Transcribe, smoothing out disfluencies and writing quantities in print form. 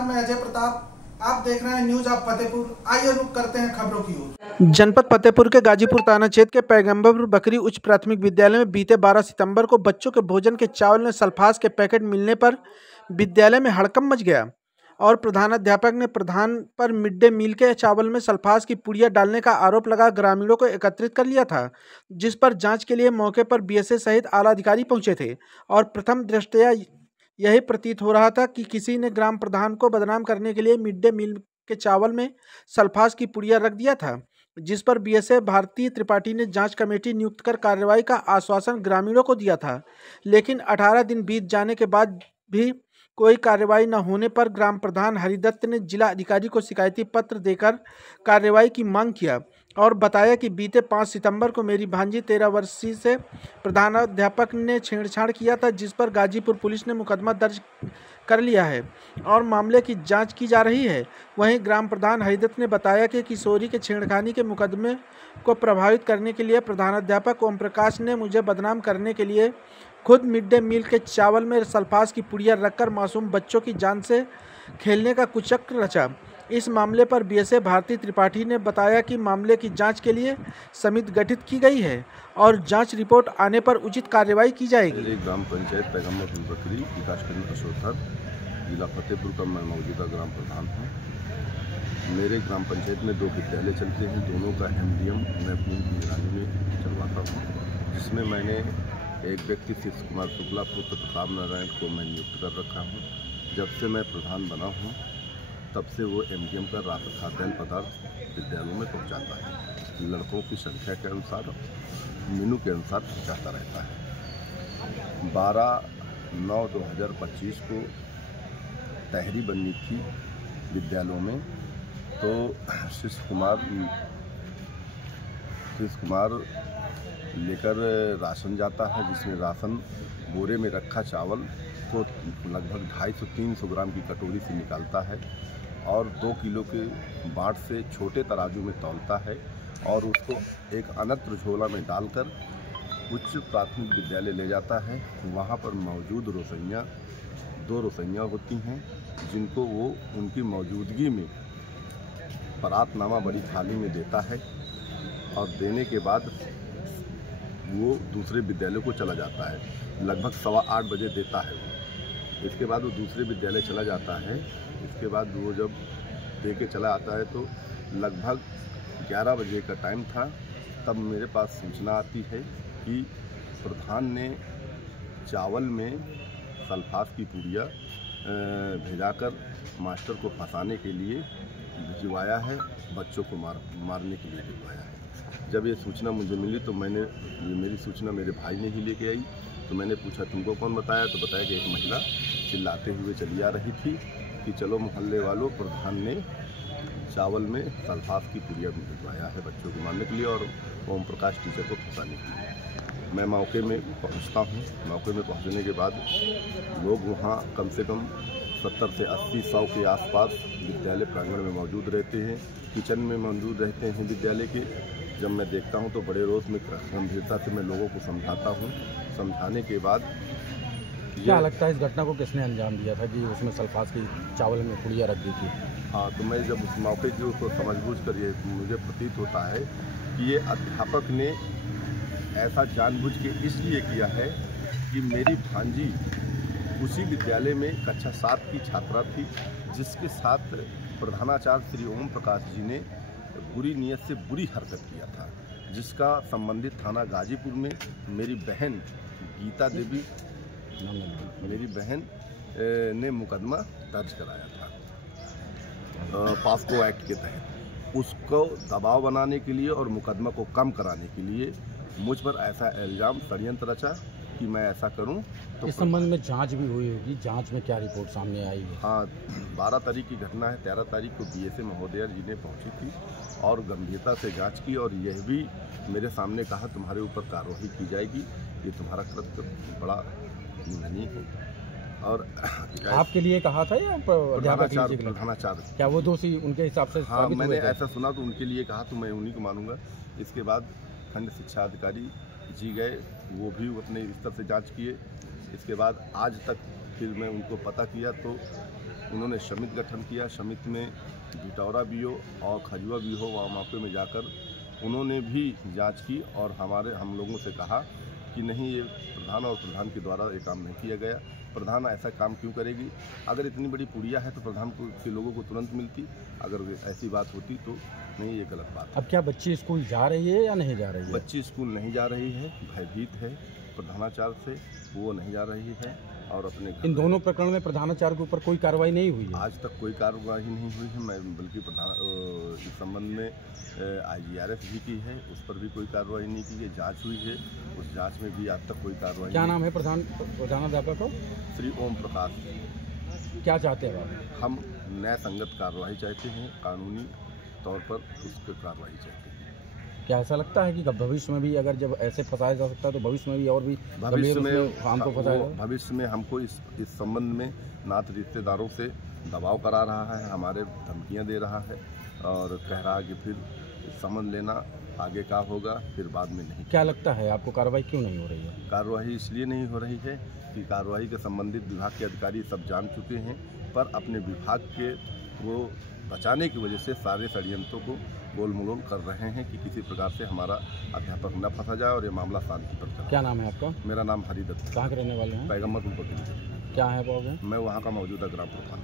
नमस्कार, मैं अजय प्रताप। आप देख रहे हैं न्यूज ऑफ फतेहपुर। आइए रुक करते हैं खबरों की ओर। जनपद फतेहपुर के गाजीपुर थाना क्षेत्र के पैगंबर बकरी उच्च प्राथमिक विद्यालय में बीते 12 सितंबर को बच्चों के भोजन के चावल में सल्फास के पैकेट मिलने पर विद्यालय में हड़कंप मच गया और प्रधानाध्यापक ने प्रधान पर मिड डे मील के चावल में सल्फास की पुड़िया डालने का आरोप लगा ग्रामीणों को एकत्रित कर लिया था, जिस पर जांच के लिए मौके पर बीएसए सहित आला अधिकारी पहुंचे थे और प्रथम दृष्टया यही प्रतीत हो रहा था कि किसी ने ग्राम प्रधान को बदनाम करने के लिए मिड डे मील के चावल में सल्फास की पुड़िया रख दिया था, जिस पर बीएसए भारती त्रिपाठी ने जांच कमेटी नियुक्त कर कार्रवाई का आश्वासन ग्रामीणों को दिया था। लेकिन 18 दिन बीत जाने के बाद भी कोई कार्रवाई न होने पर ग्राम प्रधान हरिदत्त ने जिला अधिकारी को शिकायती पत्र देकर कार्रवाई की मांग किया और बताया कि बीते 5 सितंबर को मेरी भांजी 13 वर्षीय से प्रधानाध्यापक ने छेड़छाड़ किया था, जिस पर गाजीपुर पुलिस ने मुकदमा दर्ज कर लिया है और मामले की जांच की जा रही है। वहीं ग्राम प्रधान हरिदत्त ने बताया कि किशोरी के छेड़खानी के मुकदमे को प्रभावित करने के लिए प्रधानाध्यापक ओम प्रकाश ने मुझे बदनाम करने के लिए खुद मिड डे मील के चावल में सल्फास की पुड़िया रखकर मासूम बच्चों की जान से खेलने का कुचक्र रचा। इस मामले पर बीएसए भारती त्रिपाठी ने बताया कि मामले की जांच के लिए समिति गठित की गई है और जांच रिपोर्ट आने पर उचित कार्रवाई की जाएगी। ग्राम पंचायत पैगंबर बकरी विकासखंड अशोथर जिला फतेहपुर का मैं मौजूदा ग्राम प्रधान हूँ। मेरे ग्राम पंचायत में 2 विद्यालय चलते हैं, दोनों का एमडीएम मैं अपनी निगरानी में चलवाता हूँ, जिसमें मैंने एक व्यक्ति शिव कुमार शुक्ला पुत्र प्रताप नारायण को मैं नियुक्त कर रखा हूँ। जब से मैं प्रधान बना हूँ तब से वो एमडीएम का राशन खाद्यान्न पदार्थ विद्यालयों में पहुँचाता है। लड़कों की संख्या के अनुसार मेनू के अनुसार पहुँचाता रहता है। 12/9/2025 को तहरी बननी थी विद्यालयों में, तो शिव कुमार लेकर राशन जाता है, जिसमें राशन बोरे में रखा चावल को लगभग 250-300 ग्राम की कटोरी से निकालता है और 2 किलो के बाट से छोटे तराजू में तौलता है और उसको एक अनत्र झोला में डालकर उच्च प्राथमिक विद्यालय ले जाता है। वहाँ पर मौजूद रोसैया 2 रोसैया होती हैं, जिनको वो उनकी मौजूदगी में परातनामा बड़ी थाली में देता है और देने के बाद वो दूसरे विद्यालय को चला जाता है। लगभग 7:15 बजे देता है वो। इसके बाद वो दूसरे विद्यालय चला जाता है। इसके बाद वो जब दे के चला आता है तो लगभग 11 बजे का टाइम था, तब मेरे पास सूचना आती है कि प्रधान ने चावल में सल्फास की पुड़िया भेजाकर मास्टर को फंसाने के लिए भिजवाया है, बच्चों को मारने के लिए भिजवाया है। जब ये सूचना मुझे मिली तो मेरी सूचना मेरे भाई ने ही लेके आई। तो मैंने पूछा तुमको कौन बताया, तो बताया कि एक महिला चिल्लाते हुए चली आ रही थी कि चलो मोहल्ले वालों, प्रधान ने चावल में सल्फास की पुड़िया भिजवाया है बच्चों को मारने के लिए और ओम प्रकाश टीचर को फंसाने के लिए। मैं मौके में पहुंचता हूं। मौके में पहुंचने के बाद लोग वहां कम से कम 70 से 80-100 के आसपास विद्यालय प्रांगण में मौजूद रहते हैं, किचन में मौजूद रहते हैं विद्यालय के। जब मैं देखता हूं तो बड़े रोष में गंभीरता से मैं लोगों को समझाता हूं। समझाने के बाद क्या लगता है इस घटना को किसने अंजाम दिया था कि उसमें सल्फास की चावल में पुड़िया रख दी थी? हाँ, तो मैं जब उस मौके की उसको समझबूझ कर ये मुझे प्रतीत होता है कि ये अध्यापक ने ऐसा जानबूझ के इसलिए किया है कि मेरी भांजी उसी विद्यालय में कक्षा 7 की छात्रा थी, जिसके साथ प्रधानाचार्य श्री ओम प्रकाश जी ने बुरी नीयत से बुरी हरकत किया था, जिसका संबंधित थाना गाजीपुर में मेरी बहन गीता देवी ने मुकदमा दर्ज कराया था पास्को एक्ट के तहत। उसको दबाव बनाने के लिए और मुकदमा को कम कराने के लिए मुझ पर ऐसा इल्ज़ाम षड्यंत्र रचा कि मैं ऐसा करूं। तो इस संबंध में जांच भी हुई होगी, जांच में क्या रिपोर्ट सामने आई है? हाँ, 12 तारीख की घटना है। 13 तारीख को बीएसए महोदया जी ने पहुंची थी और गंभीरता से जांच की और यह भी मेरे सामने कहा तुम्हारे ऊपर कार्रवाई की जाएगी, ये तुम्हारा कृत्य बड़ा निंदनीय है। और आपके लिए कहा था या प्रधानाचार्य क्या वो दोषी उनके हिसाब से? हाँ, मैंने ऐसा सुना तो उनके लिए कहा तो मैं उन्हीं को मानूंगा। इसके बाद खंड शिक्षा अधिकारी जी गए, वो भी अपने स्तर से जांच किए। इसके बाद आज तक फिर मैं उनको पता किया तो उन्होंने समिति गठन किया। समिति में भिटौरा बीओ और खजुआ बीओ वहाँ मौके में जाकर उन्होंने भी जांच की और हम लोगों से कहा कि नहीं, ये प्रधान और प्रधान के द्वारा ये काम नहीं किया गया। प्रधान ऐसा काम क्यों करेगी? अगर इतनी बड़ी पुड़िया है तो प्रधान के लोगों को तुरंत मिलती। अगर ऐसी बात होती तो नहीं, ये गलत बात है। अब क्या बच्ची स्कूल जा रही है या नहीं जा रही है? बच्ची स्कूल नहीं जा रही है, भयभीत है प्रधानाचार्य से, वो नहीं जा रही है और अपने इन दोनों प्रकरण में प्रधानाचार्य के ऊपर कोई कार्रवाई नहीं हुई है? आज तक कोई कार्रवाई नहीं हुई है। मैं बल्कि इस संबंध में IGRF भी की है, उस पर भी कोई कार्रवाई नहीं की है। जांच हुई है, उस जांच में भी आज तक कोई कार्रवाई। क्या नाम है प्रधानाध्यापक को? श्री ओम प्रकाश। क्या चाहते हैं आप? हम न्याय संगत कार्रवाई चाहते हैं, कानूनी तौर पर उसकी कार्रवाई चाहते हैं। क्या ऐसा लगता है कि भविष्य में भी अगर जब ऐसे फंसाया जा सकता है तो भविष्य में भी और भी भविष्य में हमको फंसाया? भविष्य में हमको इस संबंध में नात रिश्तेदारों से दबाव करा रहा है, हमारे धमकियां दे रहा है और कह रहा है कि फिर समझ लेना, आगे का होगा, फिर बाद में नहीं। क्या लगता है आपको कार्रवाई क्यों नहीं हो रही है? कार्रवाई इसलिए नहीं हो रही है कि कार्रवाई के संबंधित विभाग के अधिकारी सब जान चुके हैं, पर अपने विभाग के वो बचाने की वजह से सारे षड्यंत्रों को गोल मलोल कर रहे हैं कि किसी प्रकार से हमारा अध्यापक न फंसा जाए और ये मामला शांति पर चले। क्या नाम है आपका? मेरा नाम हरिदत्त। कहाँ के रहने वाले हैं? पैगम्बरपुर बकरी। क्या है वो? मैं वहाँ का मौजूदा ग्राम प्रधान।